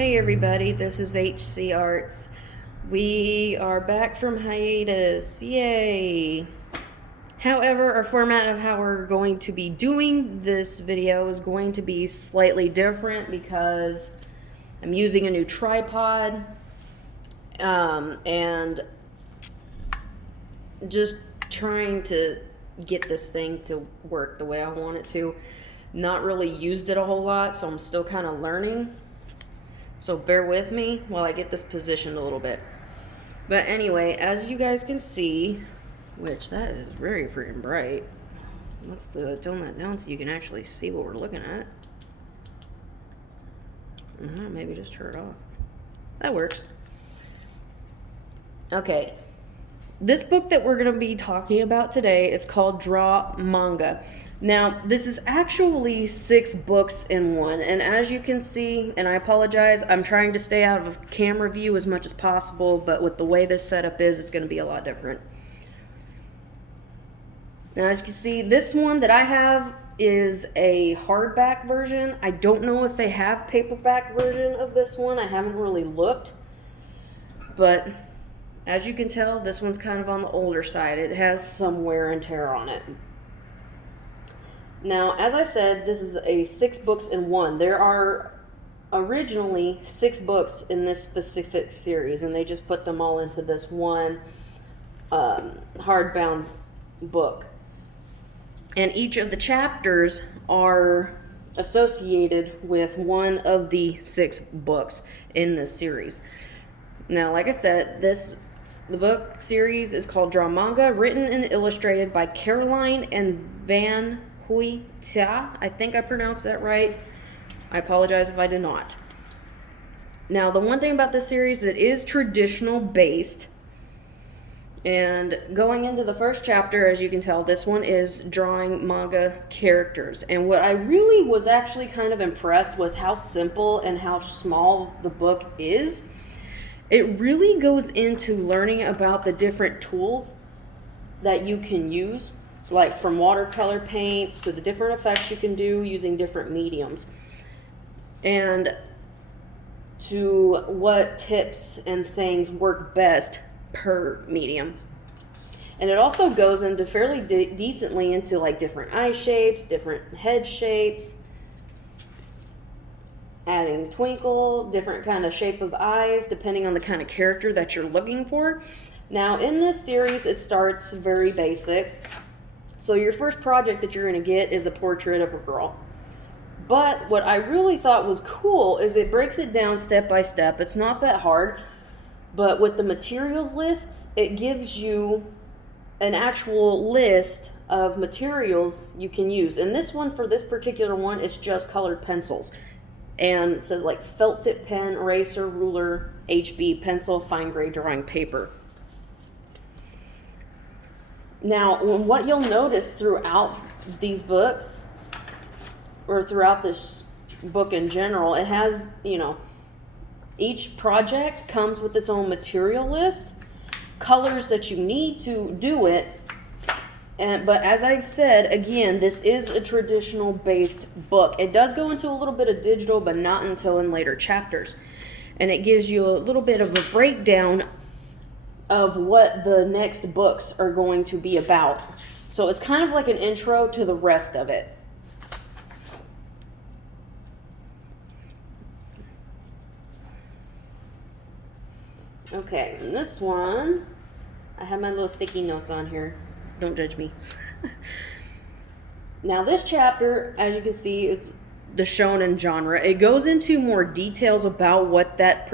Hey everybody, this is HC Arts. We are back from hiatus. Yay! However, our format of how we're going to be doing this video is going to be slightly different because I'm using a new tripod and just trying to get this thing to work the way I want it to. Not really used it a whole lot, so I'm still kind of learning. So bear with me while I get this positioned a little bit. But anyway, as you guys can see, which that is very freaking bright. Let's tone that down so you can actually see what we're looking at. Maybe just turn it off. That works. Okay. This book that we're going to be talking about today, it's called Draw Manga. Now, this is actually 6 books in one, and as you can see, and I apologize, I'm trying to stay out of camera view as much as possible, but with the way this setup is, it's going to be a lot different. Now, as you can see, this one that I have is a hardback version. I don't know if they have paperback version of this one. I haven't really looked, but as you can tell, this one's kind of on the older side. It has some wear and tear on it. Now, as I said, this is a 6 books in one. There are originally 6 books in this specific series, and they just put them all into this one hardbound book. And each of the chapters are associated with one of the 6 books in this series. Now, like I said, the book series is called Draw Manga, written and illustrated by Caroline and Van Huyta. I think I pronounced that right. I apologize if I did not. Now, the one thing about this series, it is traditional based. And going into the first chapter, as you can tell, this one is drawing manga characters. And what I really was actually kind of impressed with how simple and how small the book is. It really goes into learning about the different tools that you can use, like from watercolor paints to the different effects you can do using different mediums, and to what tips and things work best per medium. And it also goes into fairly decently into like different eye shapes, different head shapes, adding twinkle, different kind of shape of eyes, depending on the kind of character that you're looking for. Now, in this series, it starts very basic. So your first project that you're going to get is a portrait of a girl. But what I really thought was cool is it breaks it down step by step. It's not that hard. But with the materials lists, it gives you an actual list of materials you can use. And this one, for this particular one, it's just colored pencils. And it says like felt tip pen, eraser, ruler, HB, pencil, fine gray drawing paper. Now, what you'll notice throughout these books, or throughout this book in general, it has, each project comes with its own material list, colors that you need to do it. But as I said, again, this is a traditional based book. It does go into a little bit of digital, but not until in later chapters. And it gives you a little bit of a breakdown of what the next books are going to be about. So it's kind of like an intro to the rest of it. Okay, and this one, I have my little sticky notes on here. Don't judge me. Now, this chapter, as you can see, it's the Shounen genre. It goes into more details about what that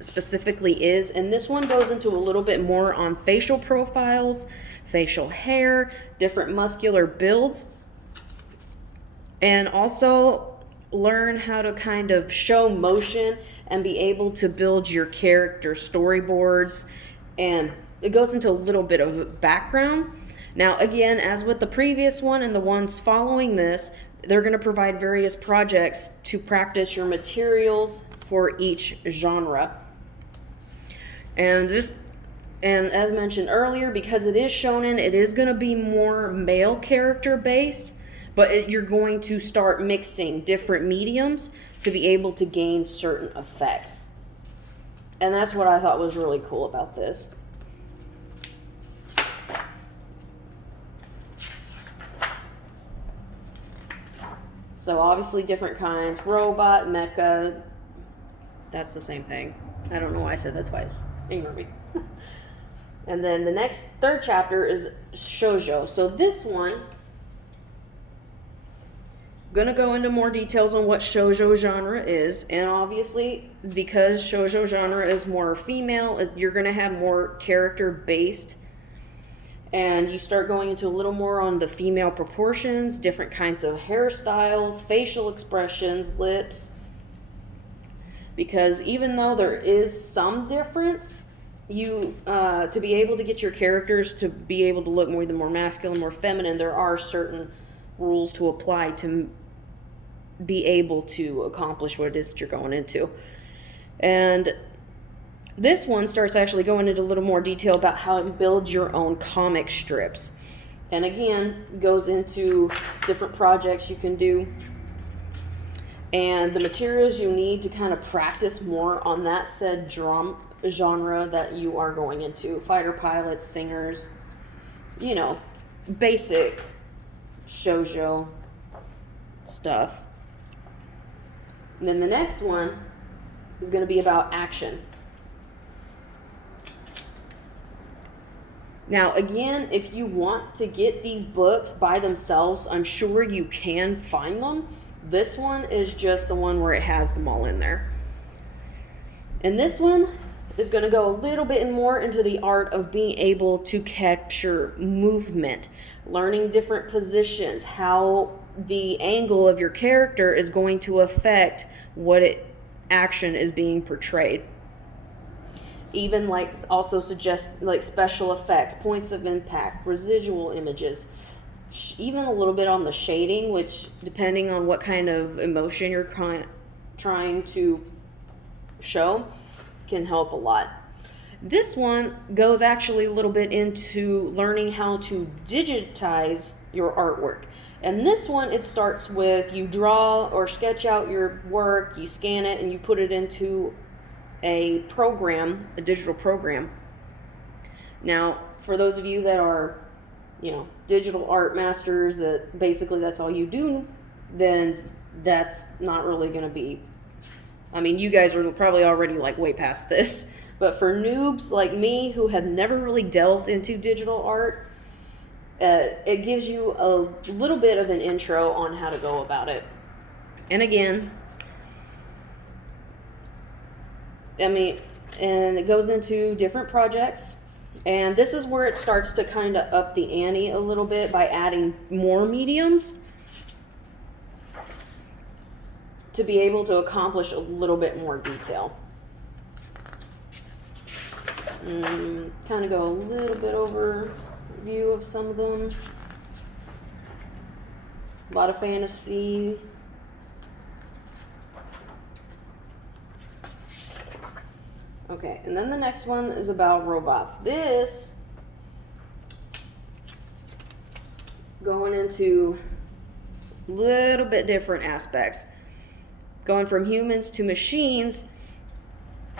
specifically is, and this one goes into a little bit more on facial profiles, facial hair, different muscular builds, and also learn how to kind of show motion and be able to build your character storyboards, and it goes into a little bit of background. Now, again, as with the previous one and the ones following this, they're going to provide various projects to practice your materials for each genre. And as mentioned earlier, because it is shonen, it is going to be more male character based, but you're going to start mixing different mediums to be able to gain certain effects. And that's what I thought was really cool about this. So obviously different kinds. Robot, mecha. That's the same thing. I don't know why I said that twice. Ignore me. And then the third chapter is Shoujo. So this one, I'm gonna go into more details on what Shoujo genre is. And obviously, because Shoujo genre is more female, you're gonna have more character based. And you start going into a little more on the female proportions, different kinds of hairstyles, facial expressions, lips. Because even though there is some difference, you to be able to get your characters to be able to look either more masculine, more feminine, there are certain rules to apply to be able to accomplish what it is that you're going into. And this one starts actually going into a little more detail about how to build your own comic strips. And again, goes into different projects you can do and the materials you need to kind of practice more on that said genre that you are going into. Fighter pilots, singers, you know, basic shoujo stuff. And then the next one is going to be about action. Now, again, if you want to get these books by themselves, I'm sure you can find them. This one is just the one where it has them all in there. And this one is going to go a little bit more into the art of being able to capture movement, learning different positions, how the angle of your character is going to affect what action is being portrayed. Even like also suggest like special effects, points of impact, residual images, even a little bit on the shading, which depending on what kind of emotion you're trying to show can help a lot. This one goes actually a little bit into learning how to digitize your artwork. And this one, it starts with you draw or sketch out your work, you scan it, and you put it into a program, a digital program. Now, for those of you that are, you know, digital art masters, that basically that's all you do, then that's not really going to be, I mean, you guys are probably already like way past this. But for noobs like me who have never really delved into digital art, it gives you a little bit of an intro on how to go about it. And again, and it goes into different projects. And this is where it starts to kind of up the ante a little bit by adding more mediums to be able to accomplish a little bit more detail. Kind of go a little bit overview of some of them. A lot of fantasy. Okay, and then the next one is about robots. This, going into a little bit different aspects. Going from humans to machines.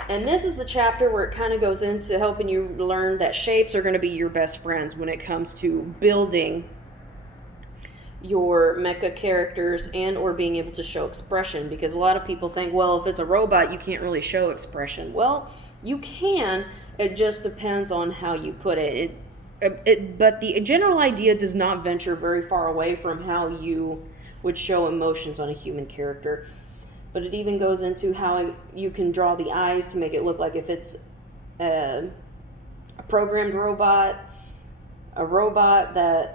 And this is the chapter where it kind of goes into helping you learn that shapes are going to be your best friends when it comes to building your mecha characters and or being able to show expression, because a lot of people think, well, if it's a robot you can't really show expression. Well, you can, it just depends on how you put it. But the general idea does not venture very far away from how you would show emotions on a human character. But it even goes into how you can draw the eyes to make it look like if it's a programmed robot, a robot that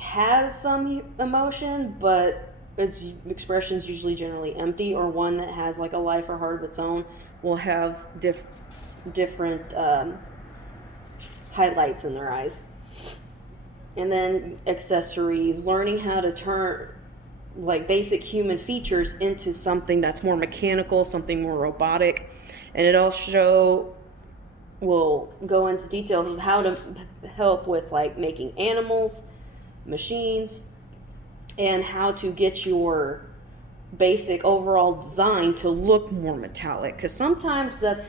has some emotion, but its expression's usually generally empty, or one that has like a life or heart of its own will have different highlights in their eyes. And then accessories, learning how to turn like basic human features into something that's more mechanical, something more robotic. And it also will go into detail of how to help with like making animals, machines, and how to get your basic overall design to look more metallic. Because sometimes that's,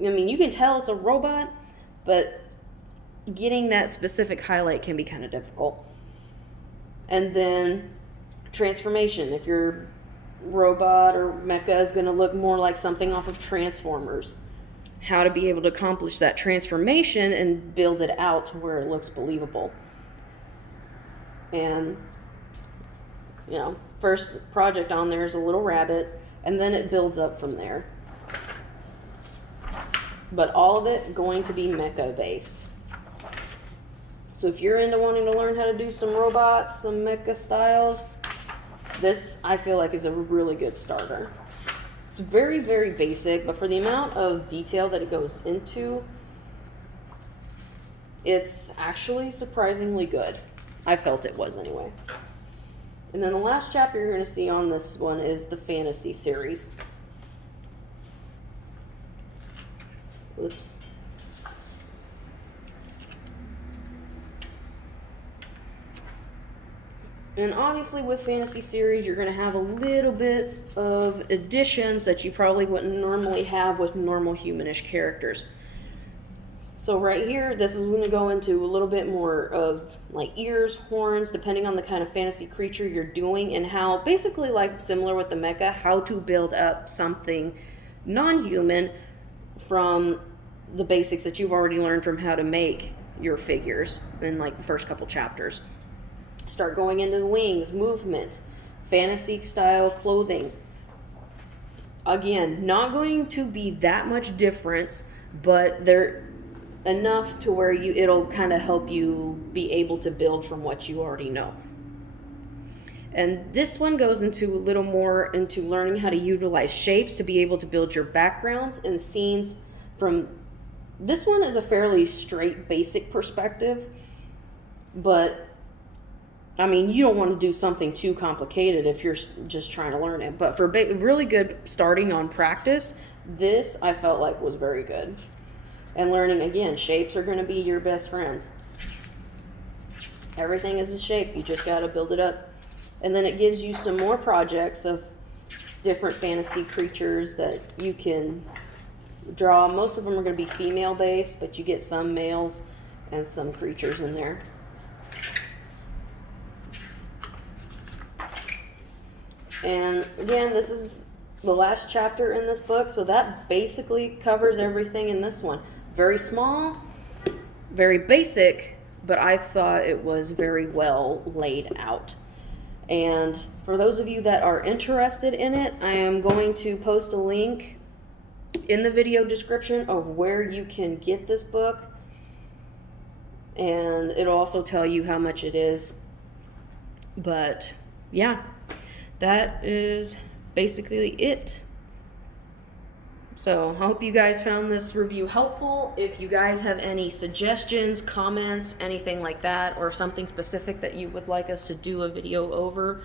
I mean, you can tell it's a robot, but getting that specific highlight can be kind of difficult. And then transformation. If your robot or mecha is going to look more like something off of Transformers, how to be able to accomplish that transformation and build it out to where it looks believable. And, you know, first project on there is a little rabbit, and then it builds up from there. But all of it going to be mecha based. So if you're into wanting to learn how to do some robots, some mecha styles, this I feel like is a really good starter. It's very, very basic, but for the amount of detail that it goes into, it's actually surprisingly good. I felt it was anyway. And then the last chapter you're going to see on this one is the fantasy series. Oops. And obviously with fantasy series, you're going to have a little bit of additions that you probably wouldn't normally have with normal humanish characters. So right here, this is going to go into a little bit more of like ears, horns, depending on the kind of fantasy creature you're doing, and how basically like similar with the mecha, how to build up something non-human from the basics that you've already learned from how to make your figures in like the first couple chapters. Start going into the wings, movement, fantasy style clothing. Again, not going to be that much difference, but they're enough to where it'll kind of help you be able to build from what you already know. And this one goes into a little more into learning how to utilize shapes to be able to build your backgrounds and scenes from. This one is a fairly straight, basic perspective, but I mean, you don't want to do something too complicated if you're just trying to learn it. But for really good starting on practice, this I felt like was very good. And learning, again, shapes are going to be your best friends. Everything is a shape. You just got to build it up. And then it gives you some more projects of different fantasy creatures that you can draw. Most of them are going to be female-based, but you get some males and some creatures in there. And again, this is the last chapter in this book, so that basically covers everything in this one. Very small, very basic, but I thought it was very well laid out. And for those of you that are interested in it, I am going to post a link in the video description of where you can get this book. And it'll also tell you how much it is. But yeah, that is basically it. So I hope you guys found this review helpful. If you guys have any suggestions, comments, anything like that, or something specific that you would like us to do a video over,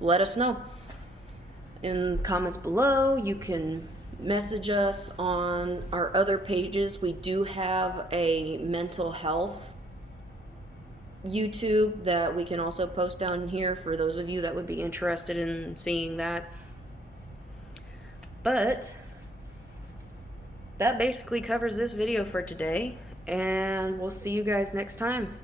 let us know. In the comments below, you can message us on our other pages. We do have a mental health YouTube that we can also post down here for those of you that would be interested in seeing that. But that basically covers this video for today, and we'll see you guys next time.